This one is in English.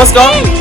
Let's go.